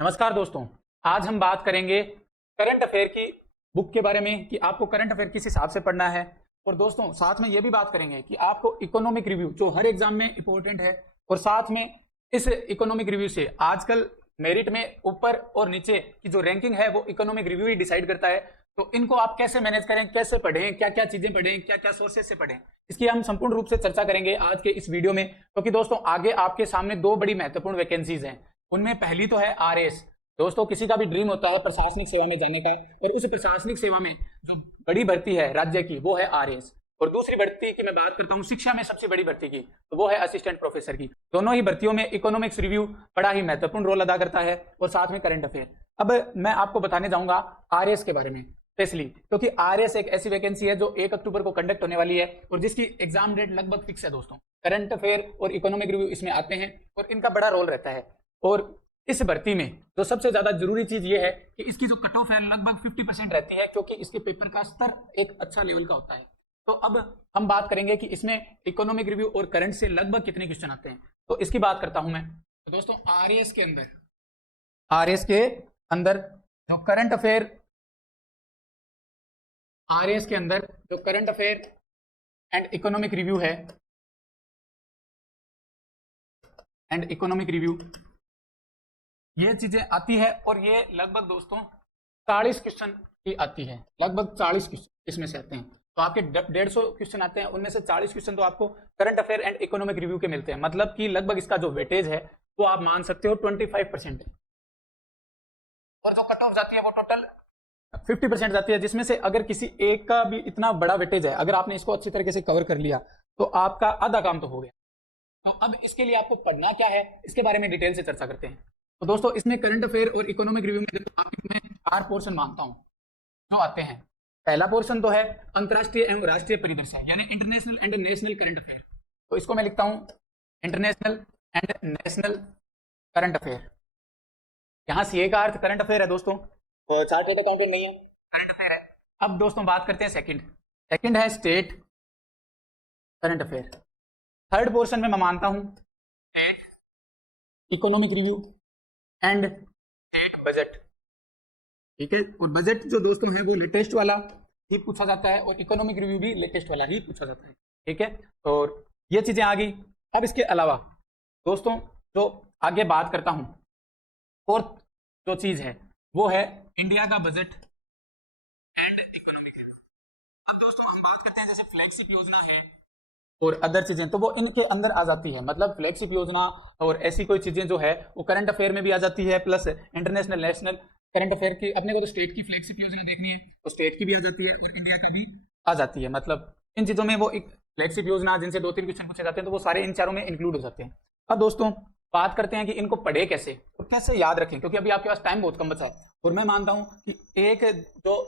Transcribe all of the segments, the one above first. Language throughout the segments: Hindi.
नमस्कार दोस्तों। आज हम बात करेंगे करंट अफेयर की बुक के बारे में कि आपको करंट अफेयर किस हिसाब से पढ़ना है। और दोस्तों साथ में ये भी बात करेंगे कि आपको इकोनॉमिक रिव्यू जो हर एग्जाम में इंपॉर्टेंट है, और साथ में इस इकोनॉमिक रिव्यू से आजकल मेरिट में ऊपर और नीचे की जो रैंकिंग है वो इकोनॉमिक रिव्यू ही डिसाइड करता है। तो इनको आप कैसे मैनेज करें, कैसे पढ़ें, क्या क्या चीजें पढ़ें, क्या क्या सोर्सेज से पढ़ें, इसकी हम संपूर्ण रूप से चर्चा करेंगे आज के इस वीडियो में। क्योंकि दोस्तों आगे आपके सामने दो बड़ी महत्वपूर्ण वैकेंसीज हैं। उनमें पहली तो है आरएएस। दोस्तों किसी का भी ड्रीम होता है प्रशासनिक सेवा में जाने का, और उस प्रशासनिक सेवा में जो बड़ी भर्ती है राज्य की वो है आरएएस। और दूसरी भर्ती की मैं बात करता हूं शिक्षा में सबसे बड़ी भर्ती की, तो वो है असिस्टेंट प्रोफेसर की। दोनों ही भर्तियों में इकोनॉमिक्स रिव्यू बड़ा ही महत्वपूर्ण रोल अदा करता है, और साथ में करंट अफेयर। अब मैं आपको बताने जाऊंगा आरएएस के बारे में स्पेशली, क्योंकि आरएएस एक ऐसी वैकेंसी है जो 1 अक्टूबर को कंडक्ट होने वाली है और जिसकी एग्जाम डेट लगभग फिक्स है। दोस्तों करंट अफेयर और इकोनॉमिक रिव्यू इसमें आते हैं और इनका बड़ा रोल रहता है। और इस भर्ती में जो सबसे ज्यादा जरूरी चीज ये है कि इसकी जो कट ऑफ है लगभग 50% रहती है, क्योंकि इसके पेपर का स्तर एक अच्छा लेवल का होता है। तो अब हम बात करेंगे कि इसमें इकोनॉमिक रिव्यू और करंट से लगभग कितने क्वेश्चन आते हैं, तो इसकी बात करता हूं मैं। तो दोस्तों आरएएस के अंदर जो करंट अफेयर आरएएस के अंदर जो current affair and economic review है ये चीजें आती है, और ये लगभग दोस्तों 40 क्वेश्चन की आती है। लगभग 40 क्वेश्चन इसमें से आते हैं। तो आपके 150 क्वेश्चन आते हैं, उनमें से 40 क्वेश्चन तो आपको current affair and economic review के मिलते हैं। मतलब कि लगभग इसका जो वेटेज है वो आप मान सकते हो 25% है। और जो कट ऑफ जाती है वो टोटल 50% जाती है, जिसमें से अगर किसी एक का भी इतना बड़ा वेटेज है, अगर आपने इसको अच्छी तरीके से कवर कर लिया तो आपका आधा काम तो हो गया। तो अब इसके लिए आपको पढ़ना क्या है, इसके बारे में डिटेल से चर्चा करते हैं। तो दोस्तों इसमें करंट अफेयर और इकोनॉमिक रिव्यू में देखो आपके मैं 4 पोर्शन मानता हूं जो आते हैं। पहला पोर्शन तो है अंतरराष्ट्रीय एवं राष्ट्रीय परिदृश्य, यानी international and national current affair. तो इसको मैं लिखता हूं international and national current affair. यहां सीए का अर्थ करंट अफेयर है दोस्तों, चार्टर्ड अकाउंटेंट नहीं है, करंट अफेयर है। अब दोस्तों बात करते हैं सेकंड है state current affair. Third portion में मैं मानता हूं state economic review and state budget. ठीक है, और बजट जो दोस्तों है वो लेटेस्ट वाला ही पूछा जाता है, और इकोनॉमिक रिव्यू भी लेटेस्ट वाला ही पूछा जाता है। ठीक है, और ये चीजें आ गई। अब इसके अलावा दोस्तों जो आगे बात करता हूं, फोर्थ जो चीज है वो है इंडिया का बजट एंड इकोनॉमिक रिव्यू। अब दोस्तों हम बात करते हैं जैसे फ्लैगशिप योजना है और अदर चीजें, तो वो इनके अंदर आ जाती है। मतलब फ्लैगशिप योजना और ऐसी कोई चीजें जो है वो करंट अफेयर में भी आ जाती है, plus international national current affair की। अपने को तो स्टेट की फ्लैगशिप योजना देखनी है तो स्टेट की भी आ जाती है और इंडिया का भी आ जाती है। मतलब इन चीजों में वो एक फ्लैगशिप योजना जिनसे 2-3 क्वेश्चन पूछे जाते हैं, तो वो सारे इन चारों में इंक्लूड हो जाते हैं। अब दोस्तों बात करते हैं कि इनको पढ़े कैसे और कैसे याद रखें, क्योंकि अभी आपके पास टाइम बहुत कम बचा है। और मैं मानता हूं कि एक जो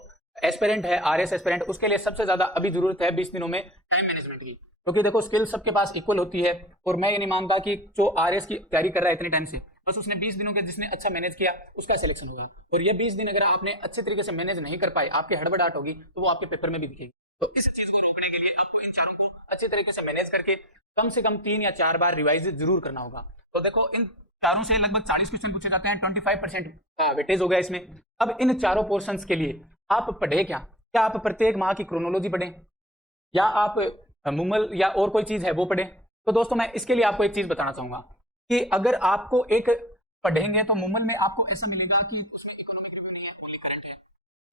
एस्पिरेंट है आरएएस एस्पिरेंट, उसके लिए सबसे ज्यादा अभी जरूरत है 20 दिनों में टाइम मैनेजमेंट की, क्योंकि देखो स्किल सबके पास इक्वल होती है। और मैं ये नहीं मानता कि जो आरएएस की तैयारी कर रहा है इतने टाइम से, बस उसने 20 दिनों के जिसने अच्छा मैनेज किया उसका सिलेक्शन होगा। और ये 20 दिन अगर आपने अच्छे तरीके से मैनेज नहीं कर पाए, आपकी हड़बड़ाहट होगी, तो वो आपके पेपर में भी दिखेगी। तो इस चीज को रोकने के लिए आपको इन चारों को अच्छे तरीके से मैनेज करके कम से कम 3 या 4 बार रिवाइज जरूर करना होगा। तो देखो इन चारों से लगभग 40 क्वेश्चन पूछे जाते हैं, 25% का वेटेज हो गया इसमें। अब इन चारों पोर्शंस के लिए आप पढ़े क्या आप प्रत्येक माह की क्रोनोलॉजी पढ़ें, या आप मुमल या और कोई चीज है वो पढ़ें? तो दोस्तों मैं इसके लिए आपको एक चीज बताना चाहूंगा कि अगर आपको एक पढ़ेंगे तो मुमल में आपको ऐसा मिलेगा कि उसमें इकोनॉमिक रिव्यू नहीं है, ओनली करंट है।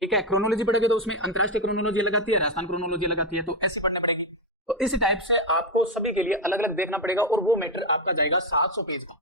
ठीक है, क्रोनोलॉजी पढ़ेंगे तो उसमें अंतरराष्ट्रीय क्रोनोलॉजी अलग आती है, राजस्थान क्रोनोलॉजी अलग आती है, तो ऐसे पढ़ने पड़ेगी। तो इस टाइप से आपको सभी के लिए अलग अलग देखना पड़ेगा, और वो मैटर आपका जाएगा 700 पेज का।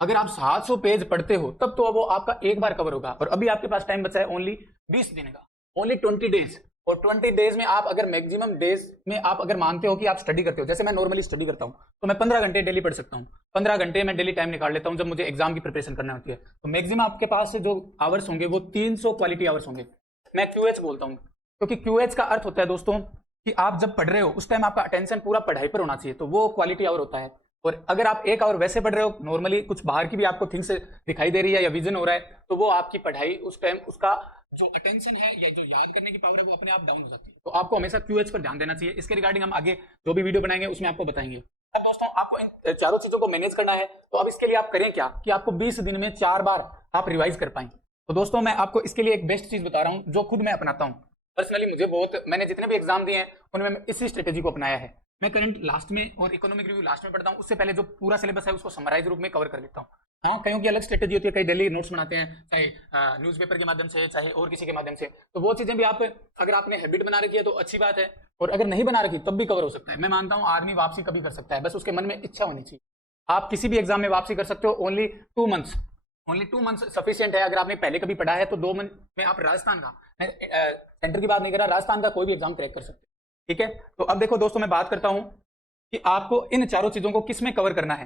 अगर आप 700 पेज पढ़ते हो तब तो वो आपका एक बार कवर होगा। और अभी आपके पास टाइम बचा है ओनली 20 दिन का, ओनली 20 डेज। और 20 डेज में आप अगर मैक्सिमम डेज में आप अगर मानते हो कि आप स्टडी करते हो, जैसे मैं नॉर्मली स्टडी करता हूं तो मैं 15 घंटे डेली पढ़ सकता हूं। 15 घंटे में डेली टाइम निकाल लेता हूं जब मुझे एग्जाम की प्रिपरेशन करना होती है। तो मैक्सिमम आपके पास जो आवर्स होंगे वो 300 क्वालिटी आवर्स होंगे। मैं क्यूएच बोलता हूं, क्योंकि क्यूएच का अर्थ होता है दोस्तों कि आप जब पढ़ रहे हो उस टाइम आपका अटेंशन पूरा पढ़ाई पर होना चाहिए, तो वो क्वालिटी आवर होता है। और अगर आप 1 आवर वैसे पढ़ रहे हो, नॉर्मली कुछ बाहर की भी आपको थिंग्स दिखाई दे रही है या विजन हो रहा है, तो वो आपकी पढ़ाई उस टाइम उसका जो अटेंशन है या जो याद करने की पावर है वो अपने आप डाउन हो जाती है। तो आपको हमेशा क्यूएच पर ध्यान देना चाहिए। इसके रिगार्डिंग हम आगे जो भी वीडियो बनाएंगे उसमें आपको बताएंगे। अब दोस्तों आपको इन चारों चीजों को मैनेज करना है, तो अब इसके लिए आप करें क्या कि आपको 20 दिन में 4 बार आप रिवाइज कर पाएं। तो दोस्तों मैं आपको इसके लिए एक बेस्ट चीज बता रहा हूं जो खुद मैं अपनाता हूं पर्सनली। मुझे बहुत, मैंने जितने भी एग्जाम दिए हैं उनमें मैं इसी स्ट्रेटेजी को अपनाया है। मैं करंट लास्ट में और इकोनॉमिक रिव्यू लास्ट में पढ़ता हूं, उससे पहले जो पूरा सिलेबस है उसको समराइज रूप में कवर कर लेता हूं। हाँ, कईयों की अलग स्ट्रेटेजी होती है, कई डेली नोट्स बनाते हैं, चाहे न्यूज़पेपर के माध्यम से चाहे और किसी के माध्यम से। तो वो चीजें भी आप, अगर आपने हैबिट बना रखी है तो अच्छी बात है, और अगर नहीं बना रखी तब भी कवर हो सकता है। मैं मानता हूं आदमी वापसी कभी कर सकता है, बस उसके मन में इच्छा होनी चाहिए। आप किसी भी एग्जाम में वापसी कर सकते हो, ओनली 2 मंथ्स सफिशियंट है। अगर आपने पहले कभी पढ़ा है तो 2 मंथ में आप राजस्थान का, सेंटर की बात नहीं कर रहा, राजस्थान का कोई भी एग्जाम क्रैक कर सकते हैं। ठीक है, तो अब देखो दोस्तों मैं बात करता हूं कि आपको इन चारों चीजों को किस में कवर करना है।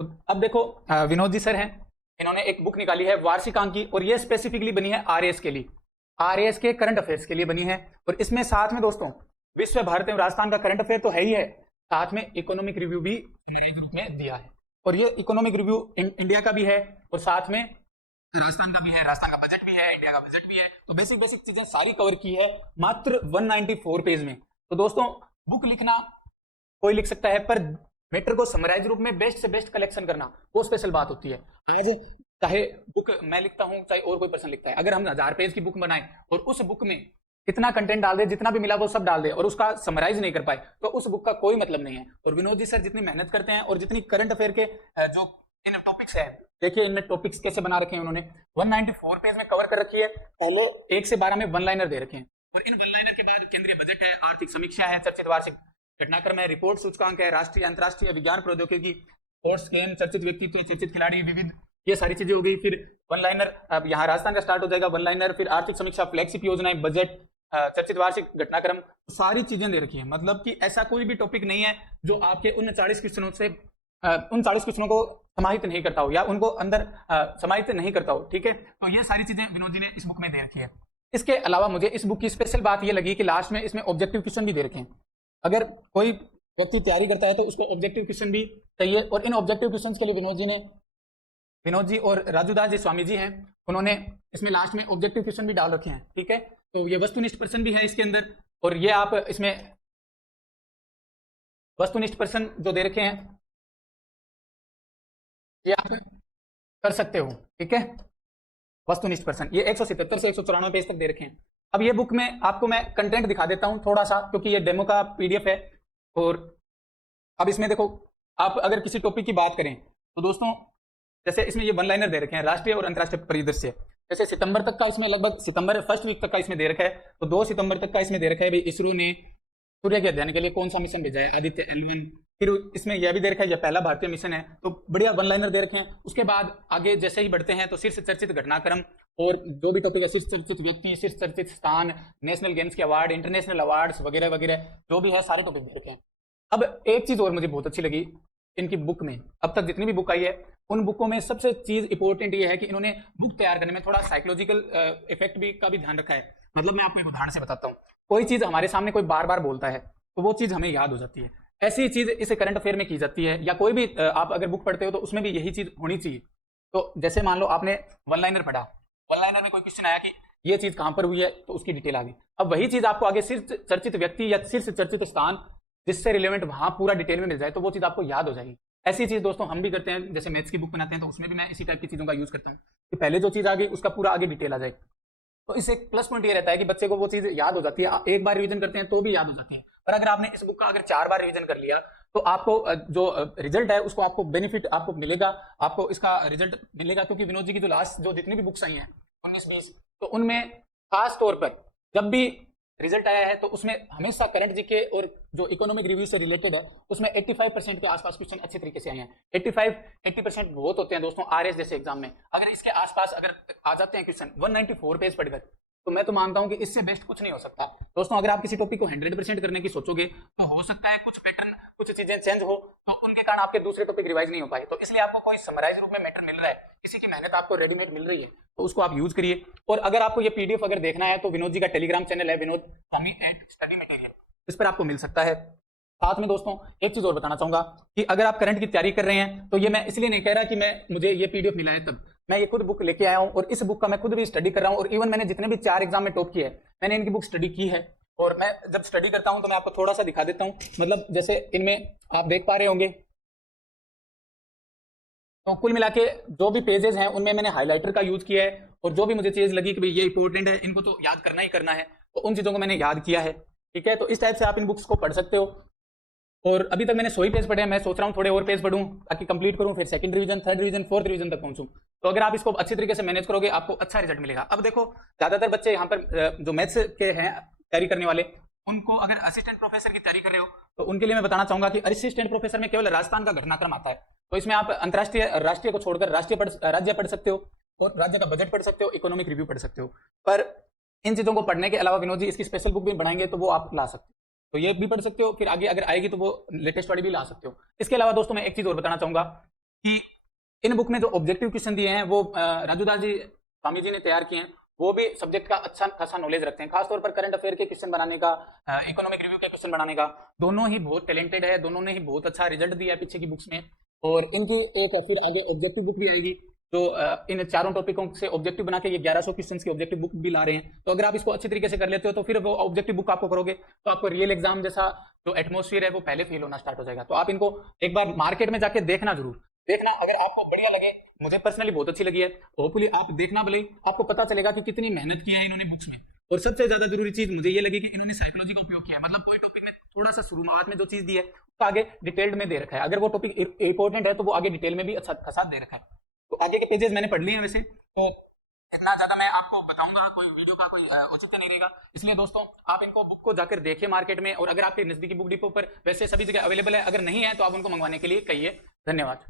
तो अब देखो विनोद जी सर हैं, इन्होंने एक बुक निकाली है वार्षिकांक की, और ये स्पेसिफिकली बनी है आरएएस के लिए, आरएएस के करंट अफेयर्स के लिए बनी है। और इसमें साथ में दोस्तों विश्व, भारत एवं राजस्थान का करंट अफेयर तो है ही है, साथ में इकोनॉमिक रिव्यू भी रूप में दिया है। और ये इकोनॉमिक रिव्यू इंडिया का भी है और साथ में राजस्थान का भी है, राजस्थान का बजट भी है, इंडिया का बजट भी है। तो बेसिक चीजें सारी कवर की है मात्र 194 पेज में। तो दोस्तों बुक लिखना कोई लिख सकता है, पर मैटर को समराइज रूप में बेस्ट से बेस्ट कलेक्शन करना वो स्पेशल बात होती है। आज चाहे बुक मैं लिखता हूं चाहे और कोई पर्सन लिखता है, अगर हम 1000 पेज की बुक बनाए और उस बुक में इतना कंटेंट डाल दे, जितना भी मिला वो सब डाल दे, और उसका समराइज नहीं कर पाए, तो उस बुक का कोई मतलब नहीं है। और विनोद जी सर जितनी मेहनत करते हैं और जितनी करंट अफेयर के जो इन टॉपिक्स है, देखिए इनमें टॉपिक्स कैसे बना रखे हैं उन्होंने, 194 पेज में कवर कर रखी है। पहले 1 से 12 में वन लाइनर दे रखे हैं, और इन वन लाइनर के बाद केंद्रीय बजट है, आर्थिक समीक्षा है, चर्चित वार्षिक घटनाक्रम है, रिपोर्ट सूचकांक है, राष्ट्रीय अंतरराष्ट्रीय विज्ञान प्रौद्योगिकी, स्पोर्ट्स गेम, चर्चित व्यक्तित्व, चर्चित खिलाड़ी, विविध, ये सारी चीजें हो गई। फिर वन लाइनर, अब यहाँ राजस्थान का स्टार्ट हो जाएगा वन लाइनर, फिर आर्थिक समीक्षा, फ्लैगशिप योजनाएं, बजट, चर्चित वार्षिक घटनाक्रम, सारी चीजें दे रखी है। मतलब कि ऐसा कोई भी टॉपिक नहीं है जो आपके उन 40 क्वेश्चनों से उन 40 क्वेश्चनों को समाहित नहीं करता हो या उनको अंदर समाहित नहीं करता हो। ठीक है, तो ये सारी चीजें विनोद जी ने इस बुक में दे रखी है। इसके अलावा मुझे इस बुक की स्पेशल बात ये लगी कि लास्ट में इसमें ऑब्जेक्टिव क्वेश्चन भी दे रखे हैं। अगर कोई व्यक्ति तैयारी करता है तो उसको ऑब्जेक्टिव क्वेश्चन भी चाहिए, और इन ऑब्जेक्टिव क्वेश्चन के लिए विनोद जी और राजू दास जी स्वामी जी हैं, उन्होंने इसमें लास्ट में ऑब्जेक्टिव क्वेश्चन भी डाल रखे हैं। ठीक है, तो ये वस्तुनिष्ठ प्रश्न भी है इसके अंदर, और ये आप इसमें वस्तुनिष्ठ प्रश्न जो दे रखे हैं ये आप कर सकते हो। ठीक है, वस्तुनिष्ठ प्रश्न ये 177 से 194 पेज तक दे रखे हैं। अब ये बुक में आपको मैं कंटेंट दिखा देता हूं थोड़ा सा, क्योंकि ये डेमो का पीडीएफ है। और अब इसमें देखो, आप अगर किसी टॉपिक की बात करें तो दोस्तों जैसे इसमें ये वन लाइनर दे रखे हैं, राष्ट्रीय और अंतरराष्ट्रीय परिदृश्य, जैसे सितंबर तक का इसमें, लगभग सितंबर फर्स्ट वीक तक का इसमें दे रखा है। तो 2 सितंबर तक का इसमें दे रखा है भाई, इसरो ने सूर्य के अध्ययन के लिए कौन सा मिशन भेजा है, आदित्य L1। फिर इसमें यह भी दे रखा है यह पहला भारतीय मिशन है। तो बढ़िया वन लाइनर दे रखे हैं। उसके बाद आगे जैसे ही बढ़ते हैं तो शीर्ष चर्चित घटनाक्रम और जो भी टॉपिक है, शीर्ष चर्चित व्यक्ति, शीर्ष चर्चित स्थान, नेशनल गेम्स के अवार्ड, इंटरनेशनल अवार्ड्स वगैरह वगैरह जो भी है सारे टॉपिक दे रखे हैं। अब एक चीज और मुझे बहुत अच्छी लगी इनकी बुक में, अब तक जितनी भी बुक आई है उन बुकों में सबसे चीज इंपॉर्टेंट ये है कि इन्होंने बुक तैयार करने में थोड़ा साइकोलॉजिकल इफेक्ट भी का भी ध्यान रखा है। मतलब मैं आपको एक उदाहरण से बताता हूँ, कोई चीज हमारे सामने कोई बार बार बोलता है तो वो चीज हमें याद हो जाती है। ऐसी चीज इस करंट अफेयर में की जाती है, या कोई भी आप अगर बुक पढ़ते हो तो उसमें भी यही चीज होनी चाहिए। तो जैसे मान लो आपने वन लाइनर पढ़ा, वन लाइनर में कोई क्वेश्चन आया कि ये चीज कहां पर हुई है, तो उसकी डिटेल आ गई। अब वही चीज आपको आगे शीर्ष चर्चित व्यक्ति या शीर्ष चर्चित स्थान जिससे रिलेवेंट वहां पूरा डिटेल में मिल जाए तो वो चीज आपको याद हो जाएगी। ऐसी चीज दोस्तों हम भी करते हैं, जैसे मैथ्स की बुक बनाते हैं तो उसमें भी मैं इसी टाइप की चीजों का यूज करता हूँ कि पहले जो चीज आ गई उसका पूरा आगे डिटेल आ जाए। तो इससे एक प्लस पॉइंट ये रहता है कि बच्चे को वो चीज याद हो जाती है, एक बार रिवीजन करते हैं तो भी याद हो जाती है। पर अगर आपने इस बुक का अगर 4 बार रिवीजन कर लिया तो आपको जो रिजल्ट है उसको आपको बेनिफिट आपको मिलेगा, आपको इसका रिजल्ट मिलेगा। क्योंकि विनोद जी की जो लास्ट जो जितनी भी बुक्स आई हैं 19-20, तो उनमें खास तौर पर जब भी रिजल्ट आया है तो उसमें हमेशा करंट जीके और जो इकोनॉमिक रिव्यू से रिलेटेड है उसमें 85% के आसपास क्वेश्चन अच्छे तरीके से आए हैं। 80% बहुत होते हैं दोस्तों आरएस जैसे एग्जाम में, अगर इसके आसपास अगर आ जाते हैं क्वेश्चन 194 पेज पढ़कर, तो मैं तो मानता हूं कि इससे बेस्ट कुछ नहीं हो सकता। दोस्तों अगर आप किसी टॉपिक को 100% करने की सोचोगे तो हो सकता है कुछ पैटर्न, कुछ चीजें चेंज हो तो उनके कारण आपके दूसरे टॉपिक रिवाइज नहीं हो पाए। तो इसलिए आपको कोई समराइज रूप में मैटर मिल रहा है, किसी की मेहनत आपको रेडीमेड मिल रही है, तो उसको आप यूज करिए। और अगर आपको ये पीडीएफ अगर देखना है तो विनोद जी का टेलीग्राम चैनल है विनोद स्वामी एट स्टडी मटेरियल, इस पर आपको मिल सकता है। साथ में दोस्तों एक चीज और बताना चाहूंगा कि अगर आप करंट की तैयारी कर रहे हैं तो ये मैं इसलिए नहीं कह रहा कि मुझे ये पीडीएफ मिला है तब, मैं ये खुद बुक लेके आया हूं और इस बुक का मैं खुद भी स्टडी कर रहा हूं। और इवन मैंने जितने भी 4 एग्जाम में टॉप किए हैं मैंने इनकी बुक स्टडी की है। और मैं जब स्टडी करता हूं तो मैं आपको थोड़ा सा दिखा देता हूं, मतलब जैसे इनमें आप देख पा रहे होंगे तो कुल मिला के जो भी पेजेस हैं उनमें मैंने हाइलाइटर का यूज किया है, और जो भी मुझे चीज लगी कि भाई ये इंपॉर्टेंट है, इनको तो याद करना ही करना है, तो उन चीजों को मैंने याद किया है। ठीक है, तो इस टाइप से आप इन बुक्स को पढ़ सकते हो। और अभी तक मैंने 100 ही पेज पढ़े हैं, मैं सोच रहा हूँ थोड़े और पेज पढ़ूं ताकि कंप्लीट करूं, फिर second revision, third revision, fourth revision तक पहुंचूं। तो अगर आप इसको अच्छी तरीके से मैनेज करोगे आपको अच्छा रिजल्ट मिलेगा। अब देखो ज्यादातर बच्चे यहाँ पर जो मैथ्स के हैं तैयारी करने वाले, उनको अगर असिस्टेंट प्रोफेसर की तैयारी कर रहे हो तो उनके लिए मैं बताना चाहूंगा कि असिस्टेंट प्रोफेसर में केवल राजस्थान का घटनाक्रम आता है, तो इसमें आप अंतरराष्ट्रीय राष्ट्रीय को छोड़कर राज्य पढ़ सकते हो, और राज्य का बजट पढ़ सकते हो, इकोनॉमिक रिव्यू पढ़ सकते हो। पर इन चीजों को पढ़ने के अलावा विनोद जी इसकी स्पेशल बुक भी बनाएंगे तो वो आप ला सकते हो, तो ये भी पढ़ सकते हो, फिर आगे अगर आएगी तो वो लेटेस्ट वाली भी ला सकते हो। इसके अलावा दोस्तों मैं एक चीज और बताना चाहूंगा कि इन बुक में जो ऑब्जेक्टिव क्वेश्चन दिए हैं वो राजूदास जी स्वामी जी ने तैयार किए हैं, वो भी सब्जेक्ट का अच्छा खासा नॉलेज रखते हैं, खासतौर पर करंट अफेयर के क्वेश्चन बनाने का, इकोनॉमिक रिव्यू के क्वेश्चन बनाने का। दोनों ही बहुत टैलेंटेड है, दोनों ने ही बहुत अच्छा रिजल्ट दिया है पीछे की बुक्स में। और इनकी एक फिर आगे ऑब्जेक्टिव बुक भी आएगी, तो इन चारों टॉपिकों से ऑब्जेक्टिव बना के ये 1100 क्वेश्चंस की ऑब्जेक्टिव बुक भी ला रहे हैं। तो अगर आप इसको अच्छी तरीके से कर लेते हो तो फिर वो ऑब्जेक्टिव बुक आपको करोगे तो आपको रियल एग्जाम जैसा जो एटमोस्फियर है वो पहले फील होना स्टार्ट हो जाएगा। तो आप इनको एक बार मार्केट में जाके देखना, जरूर देखना, अगर आपको बढ़िया लगे, मुझे पर्सनली बहुत अच्छी लगी है, होपफुली आप देखना, भले आपको पता चलेगा कि कितनी मेहनत की है इन्होंने बुक्स में। और सबसे ज्यादा जरूरी चीज मुझे ये लगी कि इन्होंने साइकोलॉजी का उपयोग किया है, मतलब कोई टॉपिक में थोड़ा सा शुरुआत में जो चीज दी है उसको आगे डिटेल्ड में दे रखा है, अगर वो टॉपिक इंपॉर्टेंट है तो वो आगे डिटेल में भी अच्छा खासा दे रखा है। तो आगे के पेजेस मैंने पढ़ लिए हैं वैसे, तो इतना ज्यादा मैं आपको बताऊंगा कोई वीडियो का कोई औचित्य नहीं रहेगा, इसलिए दोस्तों आप इनको बुक को जाकर देखिए मार्केट में, और अगर आपके नजदीकी बुक डिपो पर वैसे सभी जगह अवेलेबल है, अगर नहीं है तो आप उनको मंगवाने के लिए कहिए। धन्यवाद।